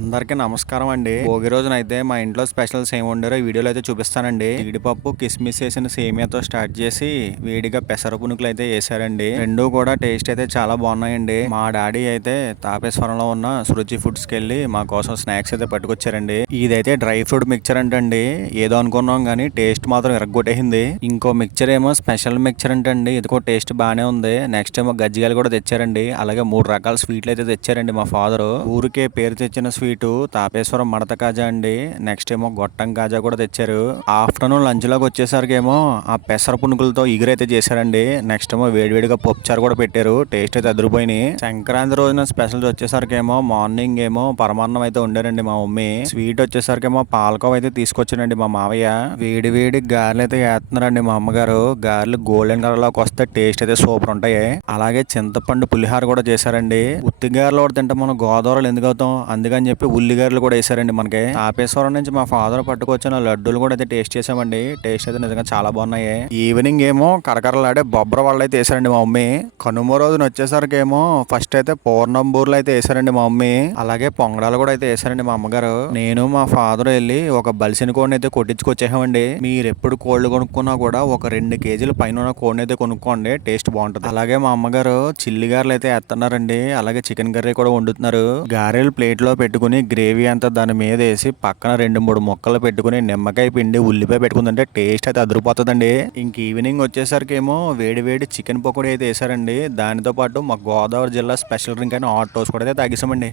అందరికీ నమస్కారం అండి. భోగి రోజునైతే మా ఇంట్లో స్పెషల్స్ ఏమి వండారో ఈ వీడియోలో అయితే చూపిస్తానండి. జీడిపప్పు కిస్మిస్ వేసిన సేమియాతో స్టార్ట్ చేసి వేడిగా పెసర పునుకులు అయితే వేసారండి. రెండు కూడా టేస్ట్ అయితే చాలా బాగున్నాయండి. మా డాడీ అయితే తాపేశ్వరంలో ఉన్న సురుచి ఫుడ్స్ కి వెళ్ళి మా కోసం స్నాక్స్ అయితే పట్టుకొచ్చారండి. ఇదైతే డ్రై ఫ్రూట్ మిక్చర్ అంటండి. ఏదో అనుకున్నాం కానీ టేస్ట్ మాత్రం ఇరగొట్టేసింది. ఇంకో మిక్చర్ ఏమో స్పెషల్ మిక్చర్ అంటండి. ఇది కూడా టేస్ట్ బాగానే ఉంది. నెక్స్ట్ ఏమో గజ్జికాయలు కూడా తెచ్చారండి. అలాగే 3 రకాల స్వీట్లు అయితే తెచ్చారండి మా ఫాదర్. ఊరికే పేరు తెచ్చిన స్వీటు తాపేశ్వరం మడత కాజా అండి. నెక్స్ట్ ఏమో గొట్టం కాజా కూడా తెచ్చారు. ఆఫ్టర్నూన్ లంచ్ లోకి వచ్చేసరికి ఏమో ఆ పెసర పునుకులతో ఇగురైతే చేశారండి. నెక్స్ట్ ఏమో వేడివేడిగా పప్పుచారు కూడా పెట్టారు. టేస్ట్ అయితే అదిరిపోయినాయి. సంక్రాంతి రోజున స్పెషల్స్ వచ్చేసరికి ఏమో మార్నింగ్ ఏమో పరమాన్నం అయితే వండారండి మా మమ్మీ. స్వీట్ వచ్చేసరికి ఏమో పాలకోవ అయితే తీసుకొచ్చానండి మా మావయ్య. వేడి వేడి గారెలు అయితే వేస్తున్నారండి మా అమ్మగారు. గారెలు గోల్డెన్ కలర్ లోకి వస్తే టేస్ట్ అయితే సూపర్ ఉంటాయి. అలాగే చింతపండు పులిహార కూడా చేశారండి. ఉత్తి గారెలు కూడా తింటే మనం గోదావరిలో ఎందుకు అవుతాం, అందుకని చెప్పి ఉల్లిగారులు కూడా వేసారండి మనకి. తాపేశ్వరం నుంచి మా ఫాదర్ పట్టుకొచ్చిన లడ్డూలు కూడా అయితే టేస్ట్ చేసామండి. టేస్ట్ అయితే నిజంగా చాలా బాగున్నాయి. ఈవినింగ్ ఏమో కరకరలాడే బొబ్బర వాళ్ళు అయితే వేసారండి మా మమ్మీ. కనుమ రోజున వచ్చేసరికి ఏమో ఫస్ట్ అయితే పూర్ణం బూర్లు అయితే వేసారండి మా మమ్మీ. అలాగే పొంగడాలు కూడా అయితే వేసారండి మా అమ్మగారు. నేను మా ఫాదర్ వెళ్ళి ఒక బలిసిన కోడిని అయితే కొట్టించుకొచ్చేసామండి. మీరు ఎప్పుడు కోళ్ళు కొనుక్కున్నా కూడా ఒక 2 కేజీల పైన ఉన్న కోడిని అయితే కొనుక్కోండి, టేస్ట్ బాగుంటుంది. అలాగే మా అమ్మగారు చిల్లి గారెలు అయితే వేస్తున్నారండి. అలాగే చికెన్ కర్రీ కూడా వండుతున్నారు. గారెలు ప్లేట్ లో పెట్టుకుని గ్రేవీ అంతా దాని మీద వేసి పక్కన 2-3 ముక్కలు పెట్టుకుని నిమ్మకాయ పిండి ఉల్లిపాయ పెట్టుకుందంటే టేస్ట్ అయితే అదిరిపోతుందండి. ఇంక ఈవినింగ్ వచ్చేసరికి ఏమో వేడి వేడి చికెన్ పకోడీ అయితే వేసారండి. దానితో పాటు మా గోదావరి జిల్లా స్పెషల్ డ్రింక్ అయిన హాట్ టోస్ట్ కూడా అయితే తాగేసామండి.